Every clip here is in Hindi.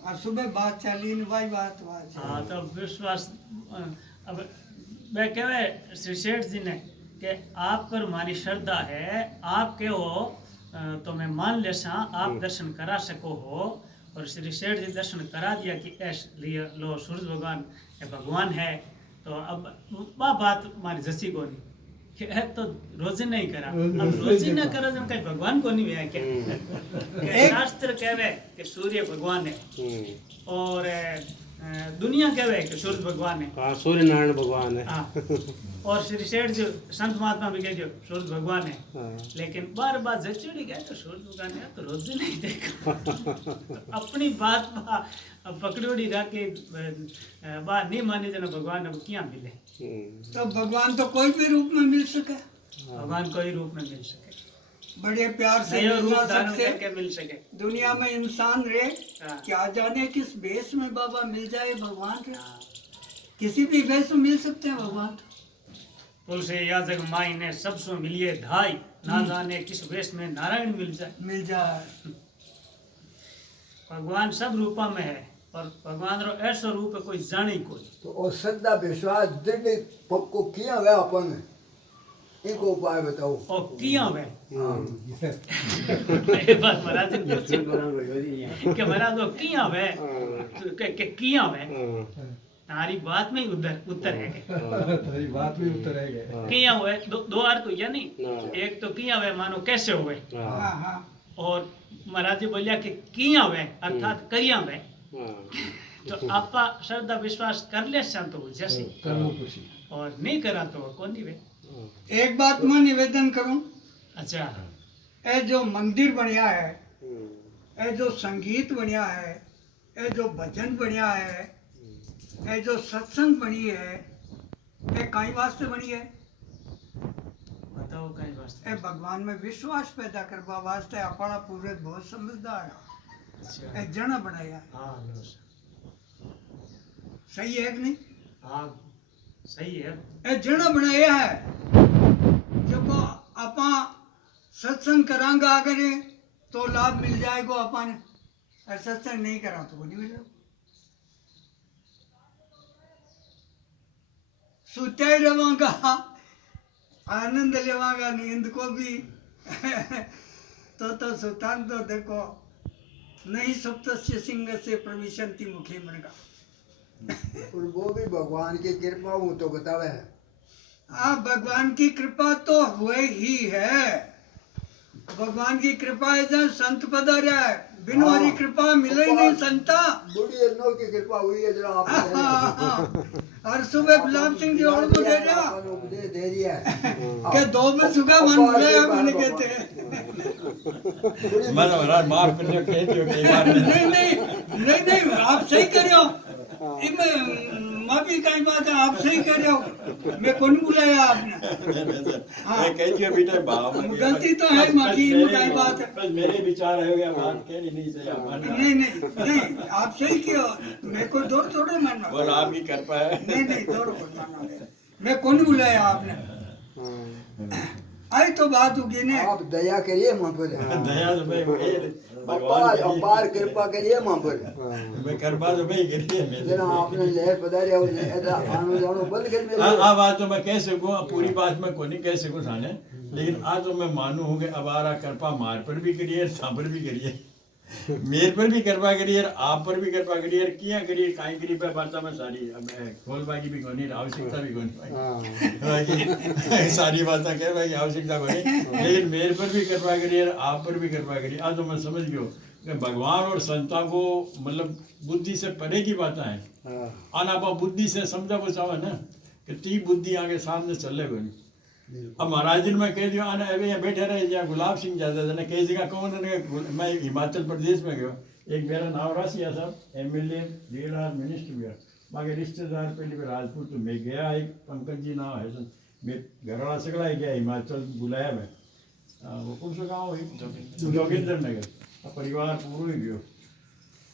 और सुबह बात चली न भाई बात हाँ तो विश्वास अब मैं कहे श्री सेठ जी ने कि आप पर हमारी श्रद्धा है, आप के हो तो मैं मान लेसा आप दर्शन करा सको हो। और श्री सेठ जी दर्शन करा दिया कि ऐस लिए लो सूरज भगवान ये भगवान है। तो अब वह बात हमारी जसी को नहीं कि है तो रोजे नहीं करा, अब रोजे ना करा जब कहीं भगवान को नहीं है क्या। कि शास्त्र कहवे कि सूर्य भगवान है और दुनिया कहवे कि सूरज भगवान है। हाँ सूर्य नारायण भगवान है। हाँ और श्री सेठ जी संत महात्मा भी कहते सूरज भगवान है। हाँ। लेकिन बार बार जचड़ी गए तो सूरज भगवान है तो रोज नहीं देखा। अपनी बात पकड़ोड़ी रख के बात नहीं मानी जना भगवान अब क्या मिले। तो भगवान तो कोई भी रूप में मिल सके, भगवान कोई रूप में मिल सके, बड़े प्यार से नया रूप मिलना धारण सबसे। करके मिल सके। दुनिया में इंसान रहे हाँ। क्या जाने किस भेष में बाबा मिल जाए भगवान रहे, हाँ। किसी भी भेष में मिल सकते हैं भगवान। तुलसी या जग माई ने सब सो मिलिए धाई, ना जाने किस वेश में नारायण मिल जाए। मिल जाए भगवान सब रूपा में है और भगवान रो ऐसा रूप है कोई जाने ही कोई। तो और श्रद्धा विश्वास दृढ़ पक्को किया हुआ अपन इनको उपाय बताओ। और किया वे ये बात महाराज ने पूछी कि महाराज वो किया वे के किया वे तारी बात में ही उत्तर है कि तारी बात में उत्तर है किया हुए दो अर्थ हुआ नहीं। एक तो किया हुए मानो कैसे हुए, हाँ हाँ और महाराज जी बोलिया कि किया हुए अर्थात करिया हुए। तो आपा श्रद्धा विश्वास कर ले तो जैसे और नहीं करा तो कौन नहीं वे। एक बात मैं निवेदन करूं, अच्छा ये जो मंदिर बनया है, ये जो संगीत बनया है, ये जो भजन बनया है, ये जो सत्संग बनी है, ये कई वास्ते बनी है। बताओ कहीं वास्ते। ये भगवान में विश्वास पैदा करवा वास्ते अपना पूरे बहुत समझदार है। अच्छा ये जन बनाया है। हाँ सही है कि नहीं? हाँ सही है। ये जन बनाया है। जब आपा सत्संग करांगा अगर तो लाभ मिल जाएगा अपन, और सत्संग नहीं करा तो नहीं मिलेगा। सोते ही रवांगा, आनंद लेवांगा नींद को भी तो सुतान तो देखो नहीं सप्तस्य सिंह से प्रविशंति मुखे मनगा। और वो भी भगवान की कृपा हो तो बतावे है। हाँ भगवान की कृपा तो हुए ही है। भगवान की कृपा है जहाँ संत पधारा है, बिन हरी कृपा मिले ही नहीं संता। बूढ़ी अनमोल की कृपा हुई है जरा आपने हर सुबह गुलाब सिंह जी और को दे दिया उपदेश दे दिया है के दो में सुगा मन बुलाया मैंने कहते हैं। महाराज माफ कर दो कह दियो कई बार नहीं आप सही कर रहे हो। इनमें माफी का बात है, आप सही कर रहे हो। मैं कौन बुलाया आपने? मैं कह दियो बेटा भाव में गलती तो है माफी का बात है। बस मेरे विचार है गया बात कहनी नहीं चाहिए नहीं आप सही किया। मैं कोई दौड़ थोड़ा मानना। और आपकी कृपा है। नहीं दौड़ कौन मानना। मैं कौन बुलाया आपने? आई तो बात होगी ने। आप दया करिए मां पर, दया तो मैं अपार कृपा करिए मां पर। मैं कृपा तो मैं करिए मैं जरा आपने लहर पधारे हो ऐसा आनो जानो बंद कर मेरे। आ बात तो मैं कह सकूं, पूरी बात मैं को नहीं कह सकूं थाने, लेकिन आज तो मैं मानू हूं कि अबारा कृपा मार पर भी करिए, सा पर भी करिए, मेरे पर भी कृपा करिए, आप पर भी कृपा करिए, किया करिए काई करिए पे बात में सारी अब खोल बाकी भी कोनी आवश्यकता भी कोनी सारी बातें कह भाई आवश्यकता कोनी, लेकिन मेरे पर भी कृपा करिए, आप पर भी कृपा करिए। आज तो मैं समझ गयो कि भगवान और संता को मतलब बुद्धि से परे की बातें हैं। आना आप बुद्धि से समझा बचावा ना कि ती बुद्धि आगे सामने चले कोनी। अब महाराज जी मैं कह दिया आना अभी यहाँ बैठे रहे जहाँ गुलाब सिंह जाता था ना कई जगह कौन मैं हिमाचल प्रदेश में गया, एक मेरा नाम रासिया साहब MLA लीडर मिनिस्टर भी है, बाकी रिश्तेदार पहले भी राजपूत तो मैं गया, एक पंकज जी नाम है सन मैं घर वाला सगड़ा ही गया हिमाचल बुलाया मैं वो कौन सा गाँव है जोगिंदर नगर, परिवार पूरा ही गयो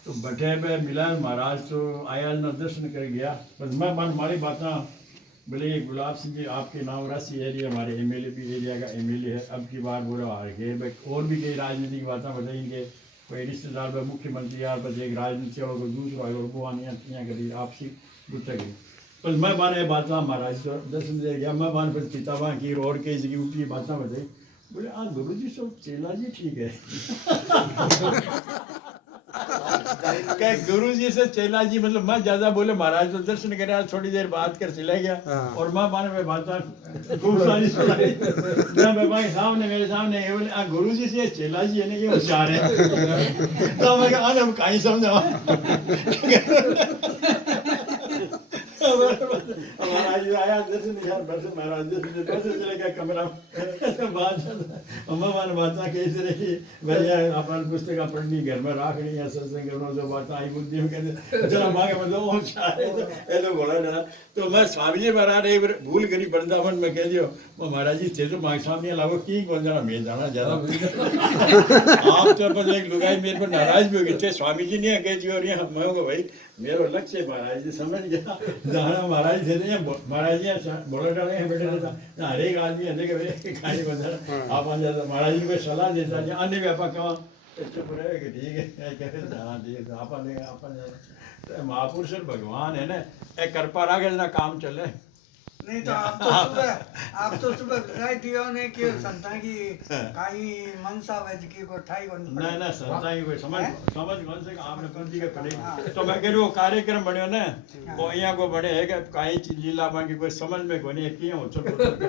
तो बैठे पे मिला महाराज तो आया ना दर्शन कर गया। बस मैं मन हमारी बातें बोले ये गुलाब सिंह जी आपके नाम राशि एरिया हमारे MLA भी एरिया का MLA है, अब की बार बुरा हार गए और भी कई राजनीतिक बातें बताई कि कोई रिश्तेदार में मुख्यमंत्री यार बस एक राजनीति वाला कोई दूसरा और बुआन यहाँ कभी आपसी गुस्सा गई बस मैं माने बात महाराज तो दर्शन दे गया मैं मान पर किताबा की और कई जगह ऊपरी बातें बताई बोले हाँ गुरु जी सब चेला जी ठीक है गुरु जी से चेला जी मतलब मैं ज्यादा बोले महाराज तो दर्शन करे आज थोड़ी देर बात कर चला गया और मैं माने में बात खूब सारी सुनाई मैं बाबा के सामने मेरे सामने ये बोले गुरु जी से चेला जी है ना ये होशियार है तो मैं कहा हम कहीं समझा महाराज आया दर्शन यार दर्शन महाराज दर्शन चले गया कमरा बात अम्मा मान बात कैसे रही भैया अपन पुस्तक पढ़नी घर में रखनी है सत्संग करना जो बात आई बुद्धि में कहते जरा मांगे मतलब वो चाहे तो ये तो घोड़ा डरा तो मैं स्वामी जी महाराज एक भूल करी वृंदावन में कह दियो महाराज जी थे तो मांग सामने लागो की कौन जरा मैं जाना ज्यादा आप तो पर एक लुगाई मेरे पर नाराज भी हो गए थे स्वामी जी ने कह दियो और मैं भाई मेरा लक्ष्य महाराज जी समझ गया जाना महाराज थे महाराज जी बोला डाले हैं बेटे हर एक आदमी है कि खाने को आप महाराज जी को सलाह देता है अन्य व्यापक कहा चुप रहे कि ठीक है हाँ ठीक है अपन महापुरुष भगवान है ना एक कृपा राखे ना काम चले नहीं तो आप तो सुबह बताई दियो ने कि संता की काई मनसा वज की को ठाई को नहीं ना संता की कोई समझ कौन से आपने पंथी के पढ़े तो मैं कह रही वो कार्यक्रम बने ना वो यहाँ को बड़े है कि काई चीज लीला बाकी कोई समझ में कोई नहीं क्यों चल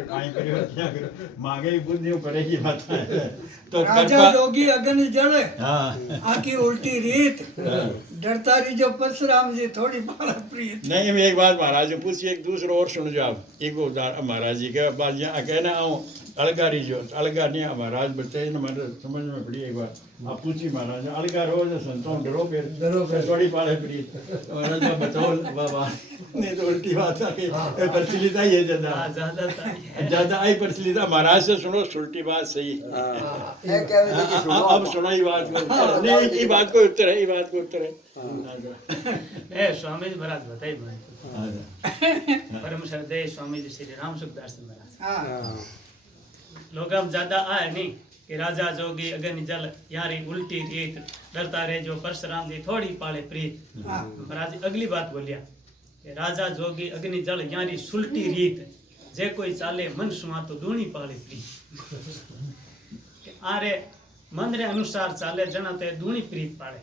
काई करियो क्या करो मांगे बुद्धि पड़ेगी बात है तो राजा जोगी अगन जल हाँ आकी उल्टी रीत डरता रही जो परशुराम जी थोड़ी बाला प्रीत नहीं मैं एक बात महाराज से पूछिए एक दूसरा और सुन जाओ एक उदाहरण महाराज जी के बाद यहाँ कहना आऊँ अलगारी जो अलगा नहीं महाराज बताइए ना मेरे समझ में पड़ी एक बार आप पूछिए महाराज अलगा रोज संतों डरो फिर थोड़ी पाले प्रीत महाराज बताओ बाबा नहीं तो उल्टी बात है प्रचलित ही है ज्यादा आई प्रचलित महाराज से सुनो उल्टी बात सही अब सुनो ये बात नहीं ये बात को उत्तर है ये बात को उत्तर है स्वामी जी महाराज बताइए परम श्रद्धेय स्वामी जी श्री राम सुखदास जी महाराज लोग अब ज्यादा आए नहीं कि राजा जोगी अग्नि जल यारी उल्टी रीत डरता रहे जो परशुराम जी थोड़ी पाले प्रीत महाराज अगली बात बोलिया कि राजा जोगी अग्नि जल यारी सुलटी रीत जे कोई चाले मन सुआ तो दूनी पाले प्रीत आरे मन रे अनुसार चाले जना ते दूनी प्रीत पाले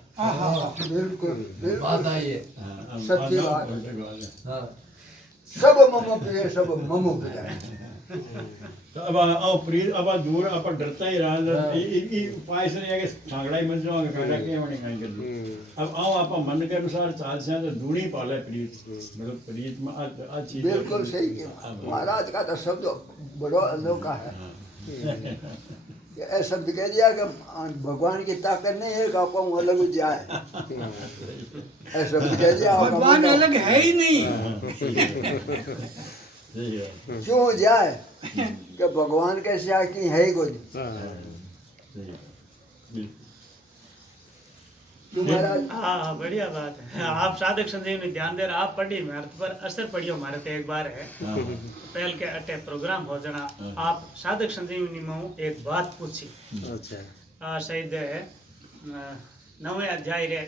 बिल्कुल बात आई है सच्ची बात सब मम प्रिय सब मम प्रिय तो अब आओ प्रीत अब दूर अब डरता ही रहा ई उपाय से नहीं है कि सांगड़ा ही मन जाओगे काटा के मने काई कर अब आओ आप मन के अनुसार चाल से तो दूनी पाले प्रीत मतलब प्रीत में आज चीज बिल्कुल सही है महाराज का तो शब्द बड़ा अनोखा है ऐसा शब्द कह दिया कि भगवान की ताकत नहीं है कि आप अलग जाए ऐसा शब्द कह दिया भगवान अलग है ही नहीं क्यों जाए कि भगवान कैसे आकी है ही कोई महाराज हाँ बढ़िया बात है आप साधक संजीवनी ध्यान दे रहे आप पढ़ी मेरे पर असर पढ़ियो मारे तो एक बार है पहल के अटे प्रोग्राम हो जाना आप साधक संजीवनी में एक बात पूछी अच्छा शायद नवे अध्याय रे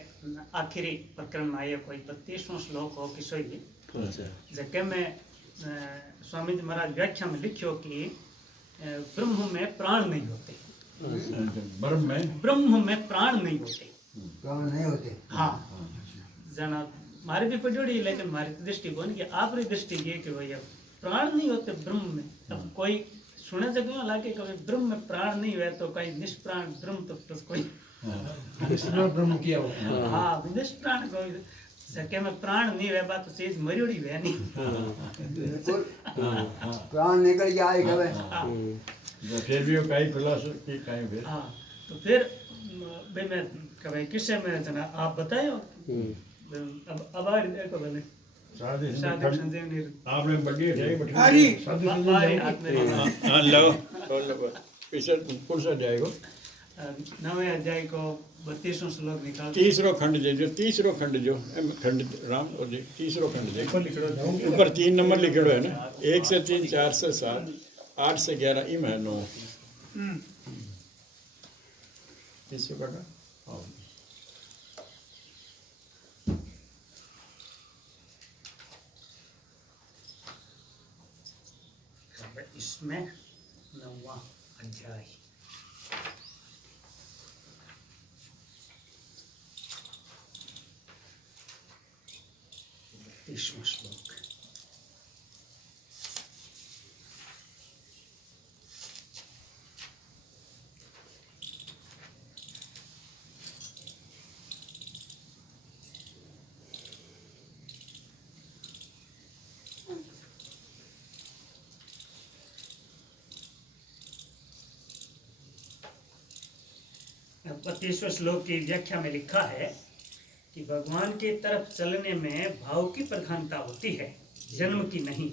आखिरी प्रकरण में आए कोई 25वां श्लोक हो किसोई जके में स्वामी जी महाराज व्याख्या में लिखियो कि ब्रह्म में प्राण नहीं होते ब्रह्म में प्राण नहीं होते प्राण नहीं होते हाँ जना मारी भी पढ़ी लेकिन हमारी दृष्टिकोण की आपकी दृष्टि ये कि भैया प्राण नहीं होते ब्रह्म में अब कोई सुने जगह लागे कभी ब्रह्म में प्राण नहीं हुए तो कहीं निष्प्राण ब्रह्म तो कोई ब्रह्म किया हाँ निष्प्राण कोई सके में प्राण नहीं हुए बात तो चीज मरियोड़ी हुए नहीं बिल्कुल प्राण निकल गया है कभी फिर भी कई फिलोसफी कई फिर हाँ तो फिर भाई मैं कभी किससे में जना आप बताए अब आ देखो भले साधक संजीवनी आपने बड़ी है हरी हां लो पीछे कौन सा जाएगा नवे अध्याय को 32वां श्लोक निकाल तीसरो खंड जो तीसरो खंड जो खंड राम और तीसरो खंड जो ऊपर 3 नंबर लिखड़ो है ना 1 से 3 4 से 7 8 से 11 इम है 9 तीसरो कटा इसमें 9वां अध्याय। तीसवां श्लोक। तीसवें श्लोक की व्याख्या में लिखा है कि भगवान की तरफ चलने में भाव की प्रधानता होती है, जन्म की नहीं।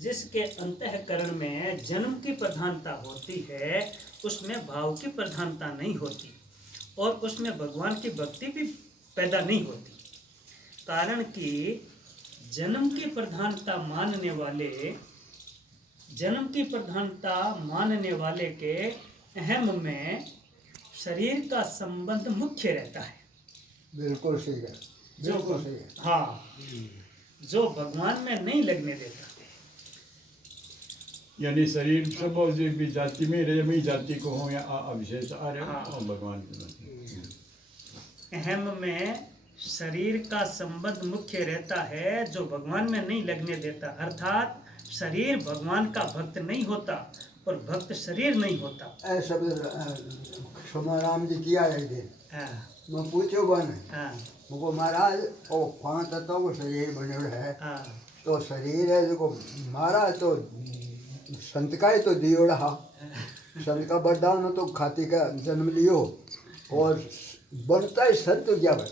जिसके अंतःकरण में जन्म की प्रधानता होती है उसमें भाव की प्रधानता नहीं होती और उसमें भगवान की भक्ति भी पैदा नहीं होती। कारण कि जन्म की प्रधानता मानने वाले के अहम में शरीर का संबंध मुख्य रहता है। बिल्कुल सही है, बिल्कुल सही है। हाँ, जो भगवान में नहीं लगने देता। यानी शरीर सब जो भी जाति में रहे, मैं जाति को हूँ या अविशेष आ रहे हो भगवान की अहम में शरीर का संबंध मुख्य रहता है, जो भगवान में नहीं लगने देता। अर्थात शरीर भगवान का भक्त नहीं होता और भक्त शरीर नहीं होता। ऐसा सोमाराम जी किया एक दिन, हाँ, मैं पूछो बन हाँ, मुझको महाराज ओ पांच तत्वों को शरीर बने है, हाँ, तो शरीर है जो मारा तो संत का ही तो दियो रहा, संत का वरदान हो तो खाती का जन्म लियो और बनता ही संत क्या भाई।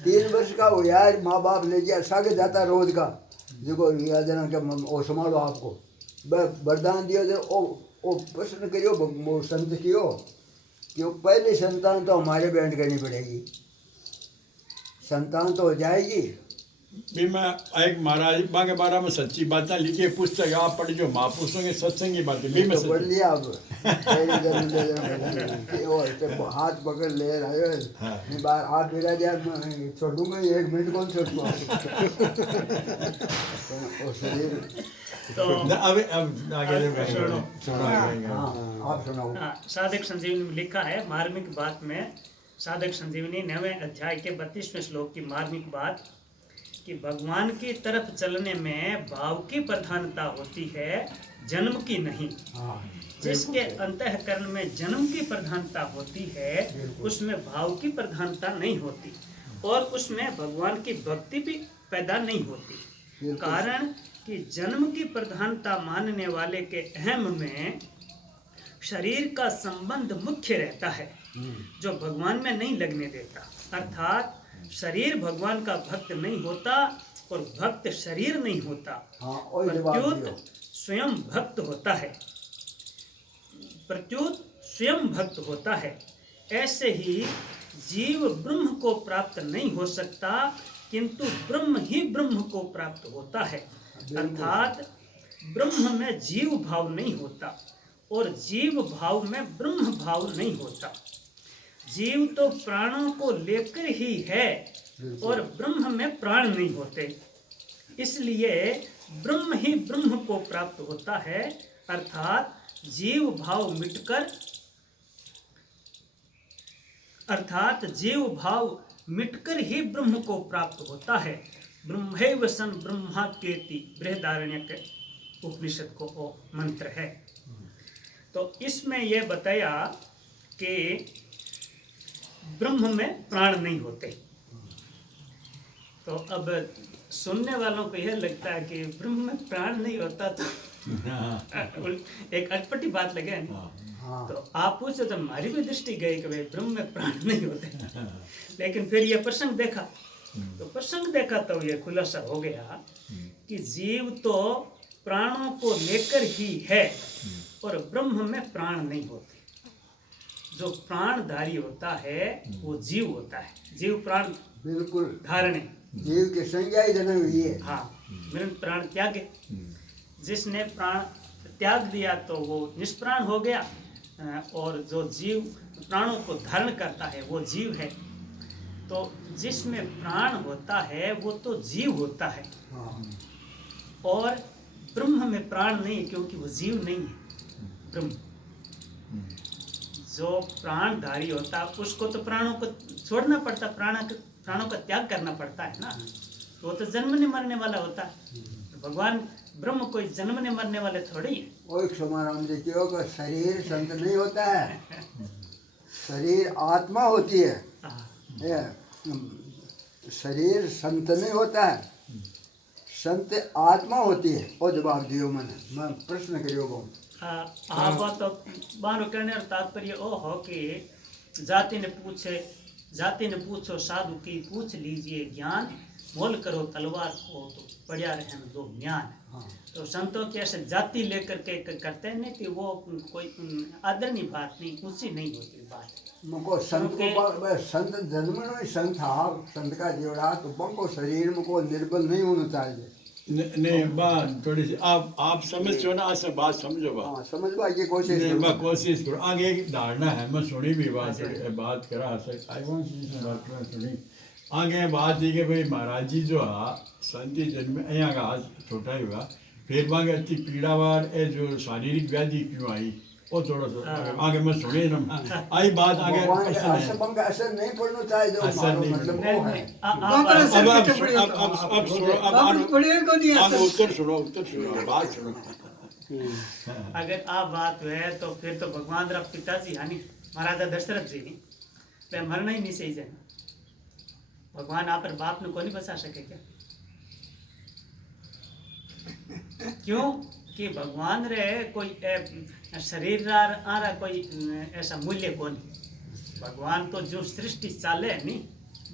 3 वर्ष का हो यार, माँ बाप ले गया सागे जाता रोज का जो जना के ओ संभालो आपको वरदान दियो जो ओ प्रश्न करियो वो संत कियो कि वो पहली संतान तो हमारे बैंड करनी पड़ेगी, संतान तो हो जाएगी। भी मैं एक महाराज बागे बारा में सच्ची बातें लिखी पुस्तक आप पढ़ जो महापुरुषों के सत्संग की बातें भी मैं तो पढ़ लिया अब हाथ पकड़ ले रहे मैं बार आप मेरा यार छोड़ूंगा 1 मिनट कौन छोड़ूंगा वो शरीर। तो अब आगे सुनो। हाँ आप सुनाओ। हाँ, साधक संजीवनी में लिखा है मार्मिक बात में, साधक संजीवनी 9वें अध्याय के 32वें श्लोक की मार्मिक बात कि भगवान की तरफ चलने में भाव की प्रधानता होती है, जन्म की नहीं। जिसके अंतःकरण में जन्म की प्रधानता होती है उसमें भाव की प्रधानता नहीं होती और उसमें भगवान की भक्ति भी पैदा नहीं होती। कारण कि जन्म की प्रधानता मानने वाले के अहम में शरीर का संबंध मुख्य रहता है, जो भगवान में नहीं लगने देता। अर्थात शरीर भगवान का भक्त नहीं होता और भक्त शरीर नहीं होता, प्रत्युत स्वयं भक्त होता है। प्रत्युत स्वयं भक्त होता है। ऐसे ही जीव ब्रह्म को प्राप्त नहीं हो सकता, किंतु ब्रह्म ही ब्रह्म को प्राप्त होता है। अर्थात ब्रह्म में जीव भाव नहीं होता और जीव भाव में ब्रह्म भाव नहीं होता। जीव तो प्राणों को लेकर ही है और ब्रह्म में प्राण नहीं होते, इसलिए ब्रह्म ही ब्रह्म को प्राप्त होता है। अर्थात जीव भाव मिटकर ही ब्रह्म को प्राप्त होता है। ब्रह्मैव सन ब्रह्मात्येति बृहदारण्यक उपनिषद को वो मंत्र है। तो इसमें यह बताया कि ब्रह्म में प्राण नहीं होते। तो अब सुनने वालों को यह लगता है कि ब्रह्म में प्राण नहीं होता तो एक अटपटी बात लगे ना। तो आप पूछो तो हमारी भी दृष्टि गई कि भाई ब्रह्म में प्राण नहीं होते, लेकिन फिर यह प्रसंग देखा तो यह खुलासा हो गया कि जीव तो प्राणों को लेकर ही है और ब्रह्म में प्राण नहीं होते। जो प्राणधारी होता है वो जीव होता है, जीव प्राण बिल्कुल धारणे, जीव की संज्ञा ही जन्म हुई है। हाँ, मृण प्राण त्यागे। जिसने प्राण त्याग दिया तो वो निष्प्राण हो गया और जो जीव प्राणों को धारण करता है वो जीव है। तो जिसमें प्राण होता है वो तो जीव होता है और ब्रह्म में प्राण नहीं है, क्योंकि वो जीव नहीं है। ब्रह्म जो प्राणधारी होता है उसको तो प्राणों को छोड़ना पड़ता, प्राणों का त्याग करना पड़ता है ना, तो वो तो जन्मने मरने वाला होता है। भगवान ब्रह्म कोई जन्मने मरने वाले थोड़ी है। वो एक समाराम जी क्यों कि शरीर संत नहीं होता है, शरीर आत्मा होती है। ये, शरीर संत नहीं होता है, संत आत्मा होती है। वो जवाब दियो मैं प्रश्न करियो वो आप तो बारो कहने का तात्पर्य ओ हो कि जाति ने पूछो साधु की, पूछ लीजिए ज्ञान, मोल करो तलवार को तो पड़ा रहने दो ज्ञान। हाँ। तो संतों की ऐसे जाति लेकर के करते हैं, नहीं कि वो कोई आदरणीय बात नहीं, ऊंची नहीं होती बात। मुको संत को संत जन्म में संत आप संत का जोड़ा तो बंको शरीर में को निर्बल नहीं होना चाहिए। नहीं बात थोड़ी सी आप समझो ना, ऐसे बात समझो बात। हाँ समझवा की कोशिश नहीं करो। मैं कोशिश करूँ। आगे एक धारणा है, मैं सुनी भी बात करा आई डॉक्टर सुनी। आगे बात थी कि भाई महाराज जी जो है संत जन्म यहाँ का आज छोटा ही हुआ, फिर मांगे अच्छी पीड़ावार ए जो शारीरिक व्याधि क्यों आई, वो थोड़ा सा आगे मैं सुने ना आई बात आगे असर नहीं पड़ना चाहिए जो असर हमारा नहीं मतलब वो है। उत्तर सुनो बात सुनो। अगर आप बात है तो फिर तो भगवान रा पिताजी यानी महाराजा दशरथ जी वे मरना ही नहीं सही जाए। भगवान आप बाप ने को नहीं बचा सके क्या? क्यों कि भगवान रे कोई शरीर आरा कोई ऐसा मूल्य को नहीं। भगवान तो जो सृष्टि चाले है नहीं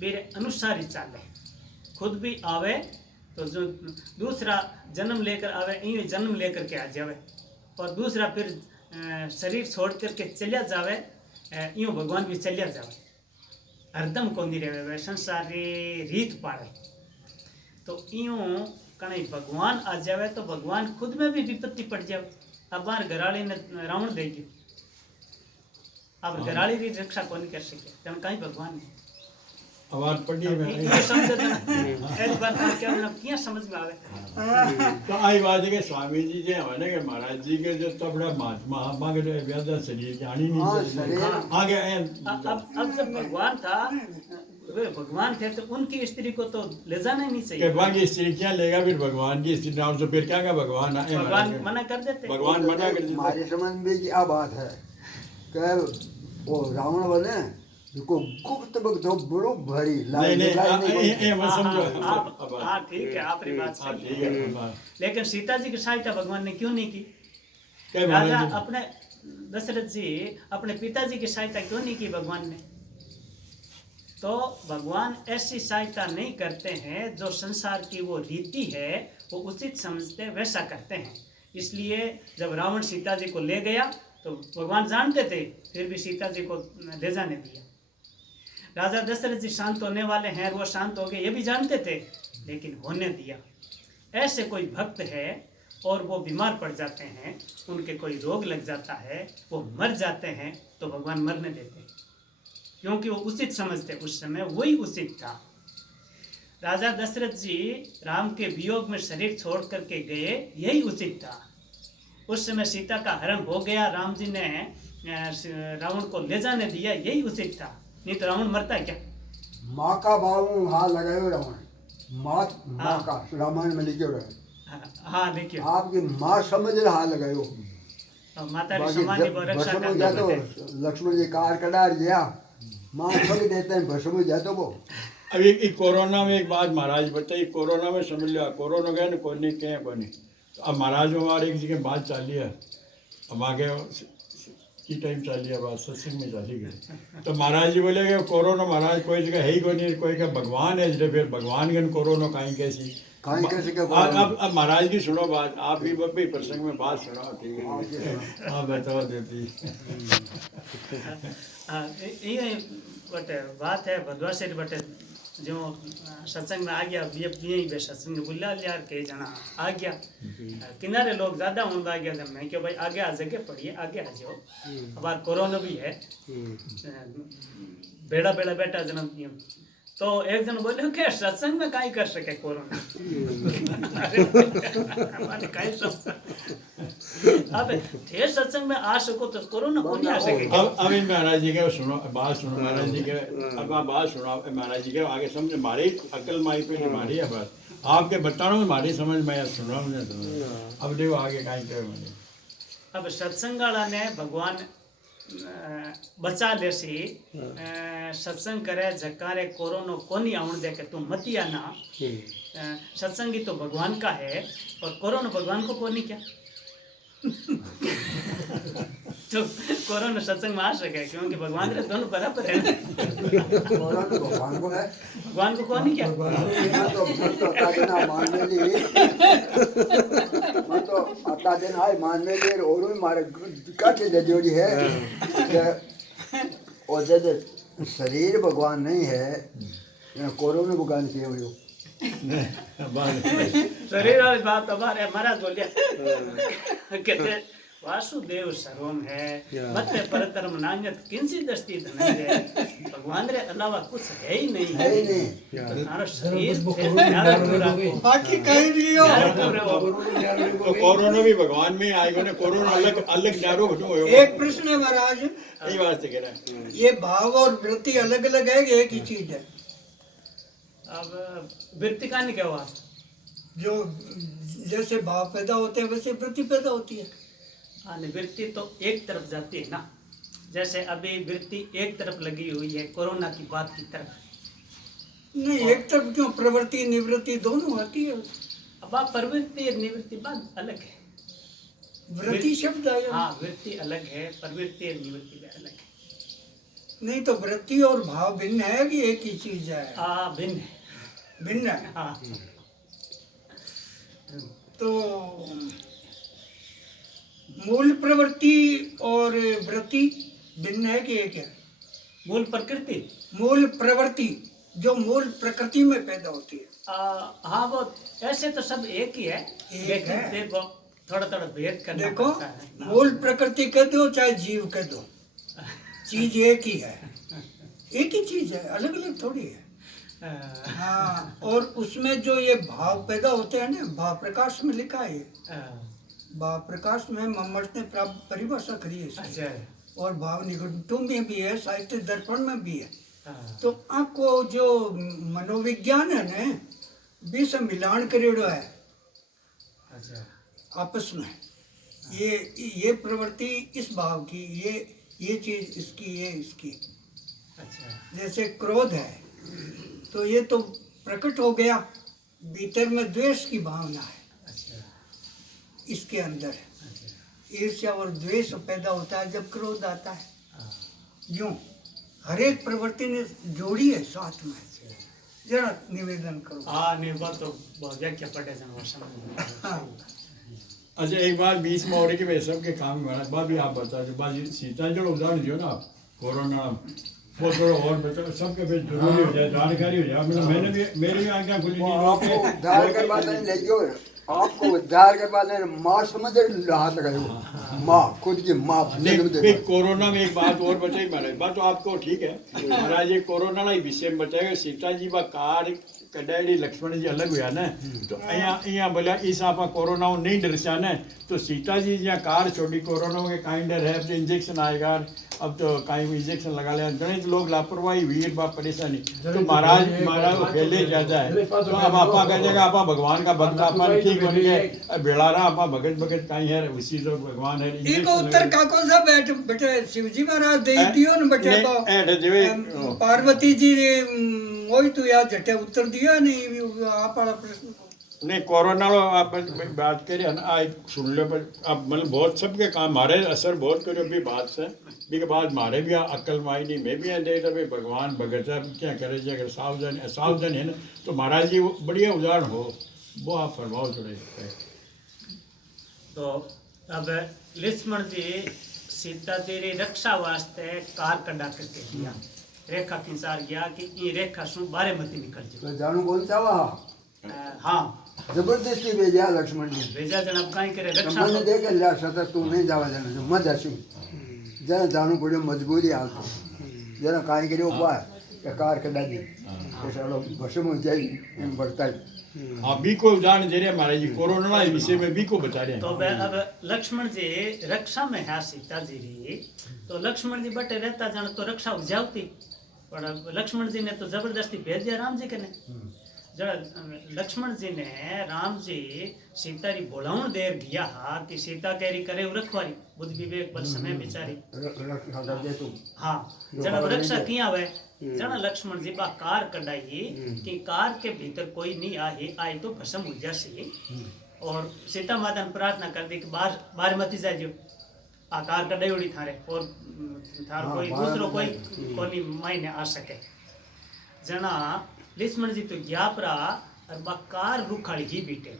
मेरे अनुसार ही चाले, खुद भी आवे तो जो दूसरा जन्म लेकर आवे यूँ जन्म लेकर के आ जावे, और दूसरा फिर शरीर छोड़ करके चलिया जावे, यूँ भगवान भी चलिया जावे, हरदम को नहीं रहे वे संसारी रीत पाड़े। तो यूँ कहीं भगवान आ जावे तो भगवान खुद में भी विपत्ति पड़ जावे। अब बार घराड़ी ने रावण देगी, अब घराड़ी की रक्षा कौन कर सके, तम कहीं भगवान नहीं आवाज पड़ी है ये समझो ना, एक बात क्या मतलब क्या समझ में आवे। तो आई बात है कि स्वामी जी जो है ना कि महाराज जी के जो तबड़ा महात्मा के जो व्याधा शरीर जानी नहीं आगे अब जब भगवान था वे भगवान थे तो उनकी स्त्री को तो ले जाना ही नहीं चाहिए। भगवान की स्त्री क्या लेगा फिर भगवान की स्त्री नाम से फिर क्या का भगवान है, भगवान मना कर देते, भगवान मना कर देते। हमारे समझ में क्या बात है कि वो रावण बने जो गुप्त तो बड़ो भरी नहीं नहीं मैं समझो। हाँ ठीक है आपकी बात सही है, लेकिन सीता जी की सहायता भगवान ने क्यों नहीं की? राजा अपने दशरथ जी अपने पिताजी की सहायता क्यों नहीं की भगवान ने? तो भगवान ऐसी सहायता नहीं करते हैं, जो संसार की वो रीति है वो उचित समझते वैसा करते हैं। इसलिए जब रावण सीता जी को ले गया तो भगवान जानते थे, फिर भी सीता जी को ले जाने दिया। राजा दशरथ जी शांत होने वाले हैं, वो शांत हो गए ये भी जानते थे, लेकिन होने दिया। ऐसे कोई भक्त है और वो बीमार पड़ जाते हैं, उनके कोई रोग लग जाता है, वो मर जाते हैं, तो भगवान मरने देते हैं, क्योंकि वो उचित समझते, उस समय वही उचित था। राजा दशरथ जी राम के वियोग में शरीर छोड़ करके गए, यही उचित था। उस समय सीता का हरण हो गया, राम जी ने रावण को ले जाने दिया, यही उचित था, नहीं तो रावण मरता क्या? माँ का भाव हाथ लगायो रावण, माँ का रामायण में लिखे रहे। हाँ देखिए आपकी माँ समझ रहा लगायो, माता समाधि को रक्षा करना तो लक्ष्मण जी कार कडार गया, माँ थोड़ी देते हैं भस्म जाए तो वो। अभी कोरोना में एक बात महाराज बताइए, कोरोना में समझ लिया कोरोना गया ना कोई नहीं कहें कोई नहीं, तो अब महाराज हमारे एक जगह बात चाली है, अब आगे की टाइम चाली है बात सत्संग में चाली गई, तो महाराज जी बोले कि कोरोना महाराज कोई जगह है ही कोई नहीं, कोई का भगवान है इसलिए फिर भगवान के कोरोना कहीं कैसी अब महाराज की सुनो बात, आप भी प्रसंग में बात सुनो, ठीक है हाँ बताओ देती ये बटे बात है भदवा से बटे जो सत्संग में आ गया यही सत्संग बुला लिया कई जना आ गया, किनारे लोग ज़्यादा होने आ गया, जब मैं क्यों भाई आगे आ जगह पढ़िए आगे आ जाओ, अब कोरोना भी है बेड़ा बेड़ा बैठा जन्म, तो एक जन बोले के सत्संग में काई कर सके कोरोना हमारे काई सब अब थे सत्संग में आ सको तो कोरोना को नहीं आ सकेगा। अब इन महाराज जी के सुनो, बात सुनो महाराज जी के, अब आप बात सुनो महाराज जी के आगे समझ मारी अकल माई पे मारी है बात आपके बताना में मारी समझ में सुना मुझे सुनो। अब देखो आगे काई कहे मैंने अब सत्संग वाला ने भगवान बचा लेसी सत्संग करे जकारे कोरोना कोनी आउण दे के तुम मतिया ना सत्संगी तो भगवान का है और कोरोना भगवान को कोनी क्या तो कोरोना सत्संग में आ सके क्योंकि भगवान रे दोनों बराबर है कोरोना तो भगवान को है, भगवान को कोनी क्या मैं तो अता दिन मानने ली, मैं तो अता दिन आए मानने ली और भी मारे काटे दे जोड़ी है और जब शरीर भगवान नहीं है कोरोना भगवान के हो शरीर वाली बात हमारे महाराज बोलिया कहते वासुदेव सर्वम है मत परतरम नान्यत किंचित अस्ति धनंजय भगवान रे अलावा कुछ है ही नहीं है ही नहीं। हमारा शरीर बाकी कहीं नहीं हो। तो कोरोना भी भगवान में आई ने कोरोना अलग अलग न्यारो घटो हो एक प्रश्न है महाराज, यही वास्ते कह रहा है ये भाव और वृत्ति अलग अलग है कि एक ही चीज है? अब वृत्ति का नहीं क्या हुआ जो जैसे भाव पैदा होते हैं वैसे वृत्ति पैदा होती है। हाँ वृत्ति तो एक तरफ जाती है ना, जैसे अभी वृत्ति एक तरफ लगी हुई है कोरोना की बात की तरफ। नहीं एक तरफ क्यों, प्रवृत्ति निवृत्ति दोनों आती है। अब आप प्रवृत्ति और निवृत्ति बात अलग है। वृत्ति शब्द आया। हाँ वृत्ति अलग है, प्रवृत्ति और निवृत्ति भी अलग है। नहीं तो वृत्ति और भाव भिन्न है कि एक ही चीज है? भिन्न है। भिन्न है। हाँ तो मूल प्रवृत्ति और वृत्ति भिन्न है कि एक है? मूल प्रकृति, मूल प्रवृत्ति जो मूल प्रकृति में पैदा होती है। हाँ वो ऐसे तो सब एक ही है, एक लेकिन है। देखो थोड़ा थोड़ा भेद करना देखो पड़ता है। मूल प्रकृति कह दो चाहे जीव कह दो, चीज एक ही है, एक ही चीज है, अलग अलग थोड़ी है। हाँ और उसमें जो ये भाव पैदा होते हैं ना, भाव प्रकाश में लिखा है ये। भाव प्रकाश में मम्मट ने परिभाषा करी है इसकी। अच्छा। और भाव निघंटु में भी है, साहित्य दर्पण में भी है। हाँ। तो आपको जो मनोविज्ञान है ना, भी से मिलान करेड़ो है अच्छा। आपस में। ये प्रवृत्ति इस भाव की, ये चीज इसकी, ये इसकी। अच्छा। जैसे क्रोध है तो ये तो प्रकट हो गया, भीतर में द्वेष की भावना है। अच्छा। इसके अंदर अच्छा। ईर्ष्या और द्वेष पैदा होता है जब क्रोध आता है। हाँ। यूं हर एक प्रवृत्ति ने जोड़ी है साथ में। जरा निवेदन करो। हाँ नहीं बात तो बहुत व्याख्या पढ़े समझ। हाँ। अच्छा एक बात बीच में और कि भाई सबके काम में महाराज बात भी आप बता दो, बात सीता जो उदाहरण दियो ना आप कोरोना वो थोड़ा और बताओ, सबके फिर जरूरी हो जाए, जानकारी हो जाए। मतलब मैंने भी, मेरी भी आंखें खुली थी। आपको उद्धार करवा ले जो आपको उद्धार करवा ले माँ समझ हाथ लगाओ, माँ खुद की माँ। नहीं कोरोना में एक बात और बताई महाराज, बात तो आपको ठीक है महाराज, ये कोरोना ना विषय में बताएगा सीता जी बा कार कडाड़ी लक्ष्मण जी अलग हुआ ना, तो अँ बोलिया इस आप कोरोना नहीं डरसा न, तो सीता जी जहाँ कार छोड़ी कोरोना के काई डर है, अब तो इंजेक्शन आएगा, अब तो कहीं इंजेक्शन लगा लिया, गणित लोग लापरवाही हुई एक बात परेशानी, तो महाराज वो फैले जाता है। तो अब आपा कह देगा आपा भगवान का भक्त आपा ठीक बन गए, बेड़ा रहा आपा भगत भगत कहीं है उसी तो भगवान है। एक उत्तर काको सा बेटे शिवजी महाराज दे दियो न बेटे को पार्वती जी वही तो यार झटे उत्तर दिया नहीं आप वाला प्रश्न को। नहीं कोरोना लो आप बात करिए ना, आज सुन लो पर अब मतलब बहुत सबके काम मारे असर बहुत करो भी बात से भी के बाद मारे भी अक्ल माई नहीं, मैं भी दे भाई भगवान भगत क्या करे जी, अगर सावधान है ना तो महाराज जी बढ़िया उदाहरण हो वो आप फरमाओ जुड़े। तो अब लक्ष्मण जी सीता तेरी रक्षा वास्ते कार कड़ा करके दिया, रेखा खिंचार गया कि ये रेखा सु बारे मत निकल जाओ। तो जानू कौन सा वहा? हाँ जबरदस्ती भेजा लक्ष्मण जी, भेजा जन अब कहीं करे रक्षा मैंने देख लिया सतर तू नहीं जावा जाना मत आसू जरा जानू पड़े मजबूरी हाल तो जरा कहीं करे वो કે કાર કડા દી એ સાલો ભસમ જાય એમ बढ़ता है हाँ बी को उदाहरण दे रहे हैं महाराज जी कोरोना के विषय में बी को बता रहे हैं तो अब लक्ष्मण जी रक्षा में है सीता जी री तो लक्ष्मण जी बटे रहता जान तो रक्षा जावती पर लक्ष्मण जी ने तो जबरदस्ती भेज दिया राम जी के ने जरा लक्ष्मण जी ने राम जी सीता री बोलावण देर गया हा कि सीता केरी करे रखवारी बुद्ध विवेक पर समय बिचारी रक्षा कर दे तू हाँ जरा रक्षा किया हुए जरा लक्ष्मण जी बा कार कढ़ाई कि कार के भीतर कोई नहीं आई तो भस्म हो जासी और सीता माता ने प्रार्थना कर दी कि बाहर बाहर मत जाइयो आ कार कढ़ाई उड़ी थारे और थार हाँ, कोई बाहर दूसरो मत कोई जाइयो। कोनी मायने आ सके जना लक्ष्मण जी तो ग्यापरा और बा कार रुखाड़ी ही बीटे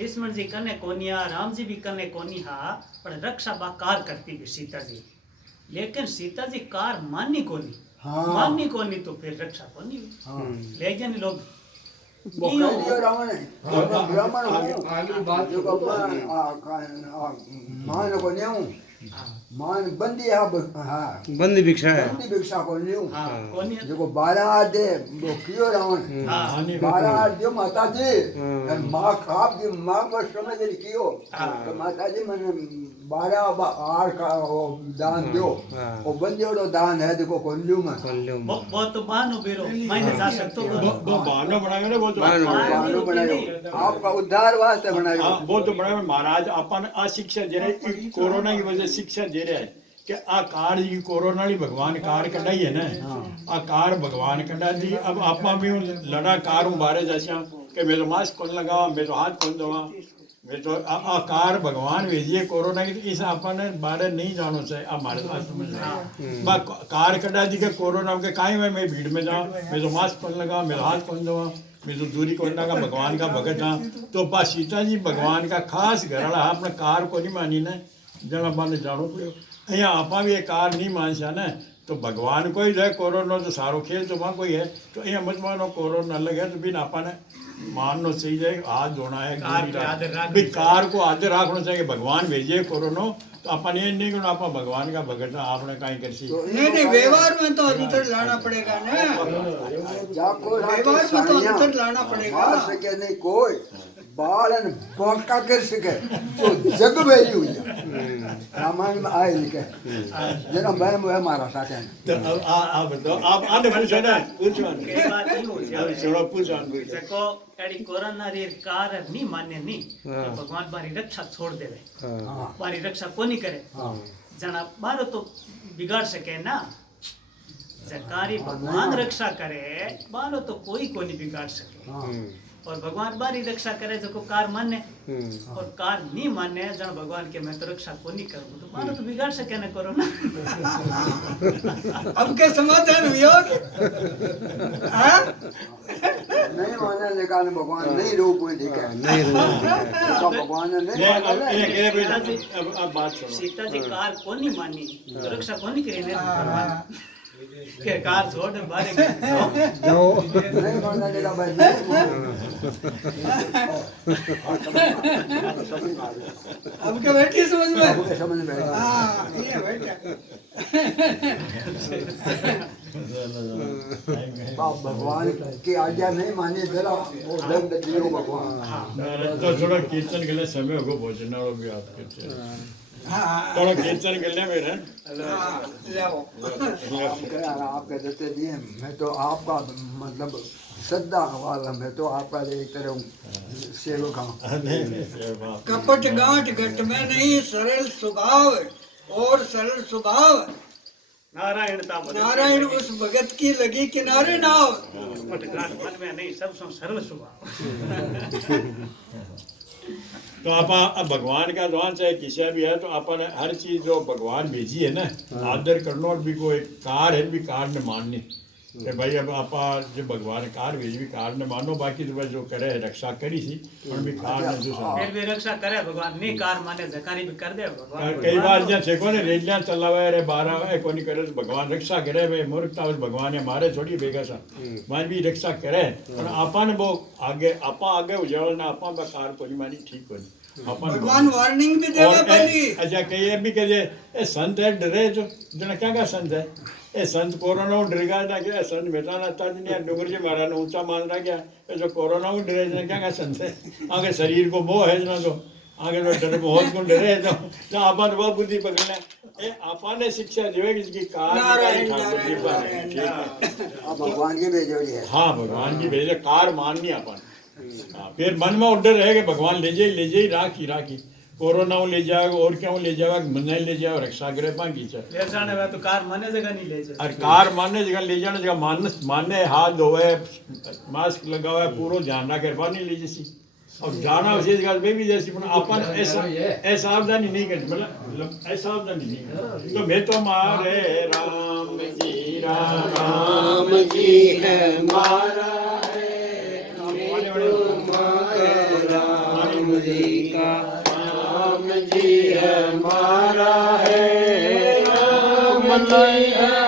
लक्ष्मण जी कने कोनिया राम जी भी कने कोनी हा पर रक्षा बा कार करती भी सीता जी लेकिन सीता जी कार मानी कोनी हाँ। मानी कोनी तो फिर रक्षा कोनी हाँ ले गए लोग वो कह दिया रावण ने ब्राह्मण आगे बात जो मान को नहीं हूँ मान बंदी है हाँ बंदी भिक्षा है बंदी भिक्षा को नहीं हूँ हाँ कोनी जो 12 हाथ दे वो क्यों रावण हाँ 12 हाथ दियो माता जी माँ खाप दी माँ पर समझ रही क्यों तो माता जी मैंने 12 हार का वो दान दियो वो बंदियों दान है देखो कोल्लू में वो तो बानो बिरो मायने जा सकतो वो बहाना बनाएंगे ना वो तो बानो बनायो आपका उद्धार वास्ते बनायो हाँ वो तो बड़ा महाराज अपन आ शिक्षा दे रहे कोरोना की वजह से शिक्षा दे रहे हैं कि आ कार जी कोरोना ली भगवान कार कढ़ाई है ना आ कार भगवान कढ़ा दी अब आपा भी लड़ा कार हूँ बारे जैसा कि मैं तो मास्क कौन लगावा मैं तो हाथ कौन दवा मैं तो आ कार भगवान भेजिए कोरोना की तो इस अपन बारे नहीं जानो चाहिए हमारे पास समझ बा कार कढ़ा दी के कोरोना के काई में मैं भीड़ में जाऊँ मैं तो मास्क कौन लगावा मैं हाथ कौन दवा मैं तो दूरी कोना का भगवान का भगत हाँ तो बा सीता जी भगवान का खास घरड़ा अपने कार को नहीं मानी ना जना बाने जानो पड़ो અહીંયા આપા બી કાર નહીં માનશે ને તો ભગવાન કોઈ જાય કોરોના તો સારો ખેલ તો માં કોઈ હે તો અહીંયા મતવાનો કોરોના લગે તો બિન આપાને માનનો સહી જાય હાથ ધોના है भी कार को आदर रखना चाहिए भगवान भेजिए कोरोना तो अपन ये नहीं करो आप भगवान का भगत आपने कहीं कर सी नहीं व्यवहार में तो अंतर लाना पड़ेगा ना जाको व्यवहार में तो अंतर लाना पड़ेगा मार सके नहीं कोई बालन बंका कर सके तो जग बेली हुई रामायण में आए लिखे जना मैं मारा साथे तो अब आप बताओ आप आने पूछो ना पूछो के बात नहीं हो जाए चलो पूछो देखो एडी कोरोना री कार नहीं मान्य नहीं तो भगवान बारी रक्षा छोड़ देवे बारी रक्षा कोनी करे जना बारो तो बिगाड़ सके ना जकारी भगवान रक्षा करे बारो तो कोई कोनी बिगाड़ सके और भगवान बारी रक्षा करे जो कार माने और कार नहीं माने जन भगवान के मैं तो रक्षा को नहीं करूँ तो बारो तो बिगाड़ सके ना कोरोना अब के समाधान हुआ हाँ नहीं माने लेकिन भगवान नहीं रो कोई देखे नहीं तो भगवान ने नहीं अब बात सुनो सीता जी कार को नहीं मानी तो रक्षा को नहीं करी ने भगवान के कार छोड़ बारे जाओ नहीं माने लेकिन भाई अब के बैठी समझ में नहीं समझ में हाँ ये बैठा भगवान की आज्ञा नहीं मानी जरा वो दंड दियो भगवान तो थोड़ा कीर्तन के लिए समय होगा भोजन और भी आप करते हैं थोड़ा कीर्तन के लिए मेरे आपके देते दिए मैं तो आपका मतलब श्रद्धा वाला मैं तो आपका एक तरह सेवक हूँ कपट गांठ घट में नहीं सरल स्वभाव और सरल स्वभाव नारायण उस भगत की लगी किनारे नाव मन में नहीं सब सरल स्वभाव तो आप भगवान का द्वार चाहे किसी भी है तो अपन हर चीज जो भगवान भेजी है ना आदर करना और भी कोई कार है भी कार ने माननी कि भाई अब आप जो भगवान कार भेजी भी कार ने मानो बाकी तो जो करे रक्षा करी सी और भी कार ने जो फिर भी रक्षा करे भगवान नहीं कार माने जकारी भी कर दे भगवान कई बार जहाँ छेको ने रेलियां चलावे रे 12 कोनी करे तो भगवान रक्षा करे वे मूर्खता भगवान ने मारे छोड़ी बेगा सा मान भी रक्षा करे और आपा ने वो आगे आपा आगे उजावल ना आपा बा कार कोनी मानी ठीक कोनी भगवान वार्निंग भी देगा पहली अच्छा कहिए भी कहिए ए संत है डरे जो जना क्या का संत है ये संत कोरोना में डर गया ना क्या संत बेटा ना था नहीं डूंगर जी मारा ना ऊंचा मान रहा क्या ये जो कोरोना में डरे ना क्या संत है आगे शरीर को मोह है ना तो आगे तो डर बहुत को डरे तो ना अपन वो बुद्धि पकड़ना ये अपन ने शिक्षा दी है इसकी कार भगवान की बेजोड़ी है। हाँ भगवान की भेजे कार माननी अपन हाँ, फिर मन में ऑर्डर रहेगा भगवान ले जाए राखी कोरोना ले जाएगा और क्या ले जाएगा मन ले जाएगा रक्षा गृह पांगी ले जाने में तो कार माने जगह नहीं ले जाए और कार मारने जगह ले जाने जगह मानने हाथ धोवे मास्क लगावे पूरा ध्यान रखे नहीं ले जैसी अब जाना उसी जगह पे भी जैसी अपन ऐसा सावधानी नहीं करनी मतलब ऐसा सावधानी नहीं करनी तो मैं तो मारे राम जी है मारा राम जी है मारा है राम जी है